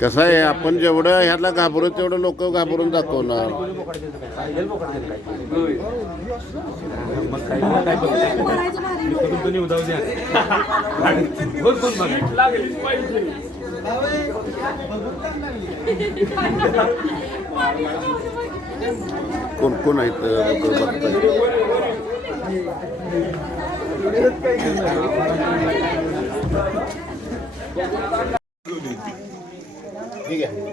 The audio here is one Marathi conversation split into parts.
कसं आहे आपण जेवढं ह्याला घाबरू तेवढं लोक घाबरून दाखवणार. कोण कोण आहेत बघताय ठीक आहे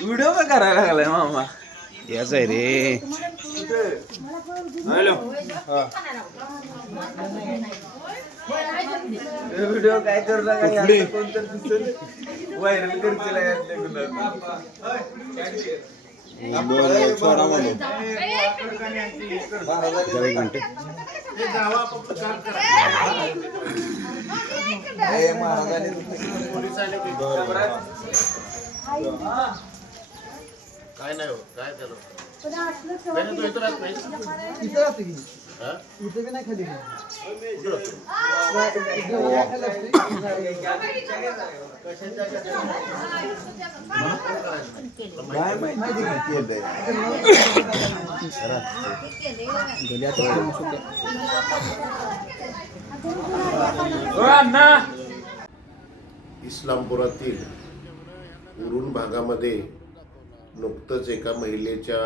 व्हिडिओ का करायला लागलाय मामा. याच आहे रे. हॅलो. व्हिडिओ काय करू लागा कोणतर दिसेल. व्हायरल करतील एक मिनिट. महाराजांनी काय नाही होत काय त्याला काय नाही, तो इथं राहत नाही. हा? कुठं राहतो? इस्लामपुरातील उरुण भागामध्ये नुकतंच एका महिलेच्या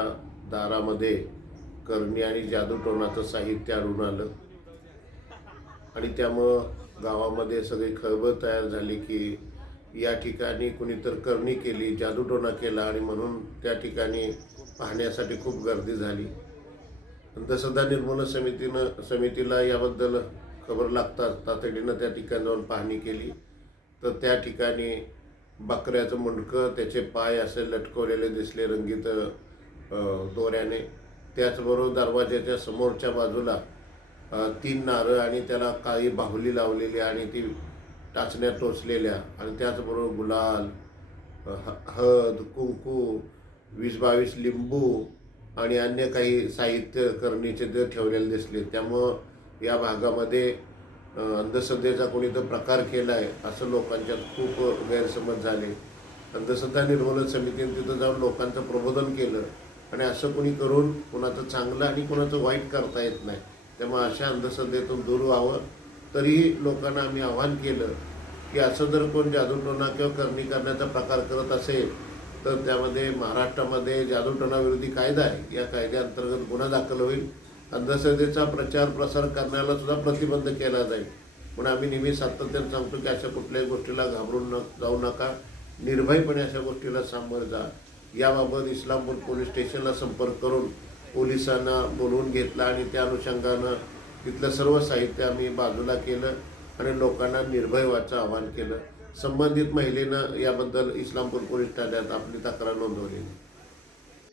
दारामध्ये करणी आणि जादूटोणाचं साहित्य आढळून आलं. आणि त्यामुळं गावामध्ये सगळी खळबळ तयार झाली की या ठिकाणी कुणीतर करणी केली जादूटोणा केला आणि म्हणून त्या ठिकाणी पाहण्यासाठी खूप गर्दी झाली. अंधश्रद्धा निर्मूलन समितीनं समितीला याबद्दल खबर लागताच तातडीनं त्या ठिकाणी जाऊन पाहणी केली. तर त्या ठिकाणी बकऱ्याचं मुंडकं त्याचे पाय असे लटकवलेले दिसले रंगीत दोऱ्याने. त्याचबरोबर दरवाज्याच्या समोरच्या बाजूला तीन नारळ आणि त्याला काळी बाहुली लावलेली आणि ती टाचण्या टोचलेल्या आणि त्याचबरोबर गुलाल ह- हळद कुंकू वीस बावीस लिंबू आणि अन्य काही साहित्य करणीचे ते ठेवलेले दिसले. त्यामुळं या भागामध्ये अंधश्रद्धेचा कोणी तर प्रकार केला आहे असं लोकांच्यात खूप गैरसमज झाले. अंधश्रद्धा निर्मूलन समितीने तिथं जाऊन लोकांचं प्रबोधन केलं. आणि असं कोणी करून कुणाचं चांगलं आणि कोणाचं वाईट करता येत नाही. त्यामुळे अशा अंधश्रद्धेतून दूर व्हावं. तरीही लोकांना आम्ही आवाहन केलं की असं जर कोण जादूटोणा किंवा करणी करण्याचा प्रकार करत असेल तर त्यामध्ये महाराष्ट्रामध्ये जादूटोणाविरोधी कायदा आहे. या कायद्याअंतर्गत गुन्हा दाखल होईल. अंधश्रद्धेचा प्रचार प्रसार करण्याला सुद्धा प्रतिबंध केला जाईल. पण आम्ही नेहमी सातत्याने सांगतो की अशा कुठल्याही गोष्टीला घाबरून न जाऊ नका. निर्भयपणे अशा गोष्टीला सामोरं जा. याबाबत इस्लामपूर पोलीस स्टेशनला संपर्क करून पोलिसांना बोलवून घेतला आणि त्या अनुषंगानं तिथलं सर्व साहित्य आम्ही बाजूला केलं आणि लोकांना निर्भय व्हायचं आवाहन केलं. संबंधित महिलेनं याबद्दल इस्लामपूर पोलीस ठाण्यात आपली तक्रार नोंदवली.